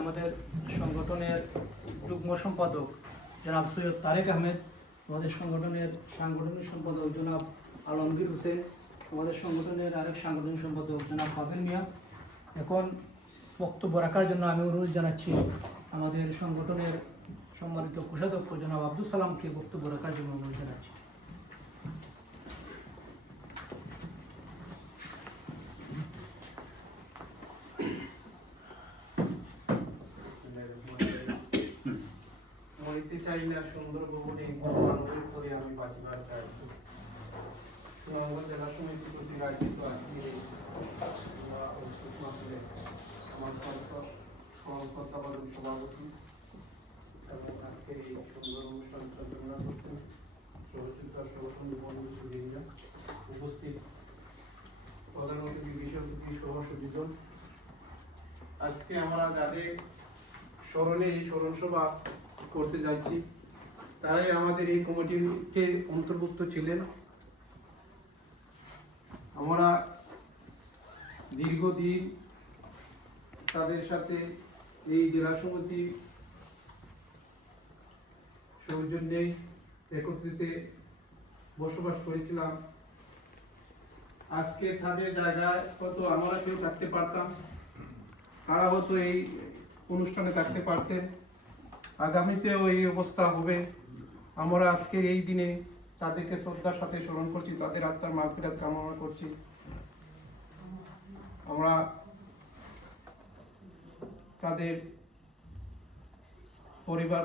আমাদের সংগঠনের যুগ্ম সম্পাদক জনাব সৈয়দ তারেক আহমেদ, আমাদের সংগঠনের সাংগঠনিক সম্পাদক জনাব আলমগীর হোসেন, আমাদের সংগঠনের আরেক সাংগঠনিক সম্পাদক জনাব পাবেল মিয়া। এখন বক্তব্য রাখার জন্য আমি অনুরোধ জানাচ্ছি আমাদের সংগঠনের সম্মানিত কোষাধ্যক্ষ জনাব আব্দুল সালামকে বক্তব্য রাখার জন্য অনুরোধ জানাচ্ছি। মরিতে চাই না সুন্দর ভবনে মানবের করে আমি বাঁচিবার চাই। সুনামগঞ্জ জেলা সমিতি কর্তৃক আয়োজিত আজকে আমার তত্ত্বাবধান সভাপতি এবং আজকের এই সুন্দর অনুষ্ঠান সঞ্চালনা করছেন সহযোগিতা সংগঠন বন্ধুরা উপস্থিত প্রধান অতিথি বিষয়পতি সহ সুবিধন। আজকে আমরা যাদের স্মরণে এই স্মরণ সভা করতে যাচ্ছি তারাই আমাদের এই কমিটিতে অন্তর্ভুক্ত ছিলেন। আমরা দীর্ঘদিন তাদের সাথে এই জেলা সমিতি সৌজন্যে একত্রিত বসবাস করেছিলাম। আজকে তাদের জায়গায় হয়তো আমরা কেউ থাকতে পারতাম, তারা হয়তো এই অনুষ্ঠানে থাকতে পারতেন। আগামীতেও এই অবস্থা হবে। আমরা আজকে এই দিনে তাদেরকে শ্রদ্ধার সাথে স্মরণ করছি, তাদের আত্মার মাগফিরাত কামনা করছি। আমরা তাদের পরিবার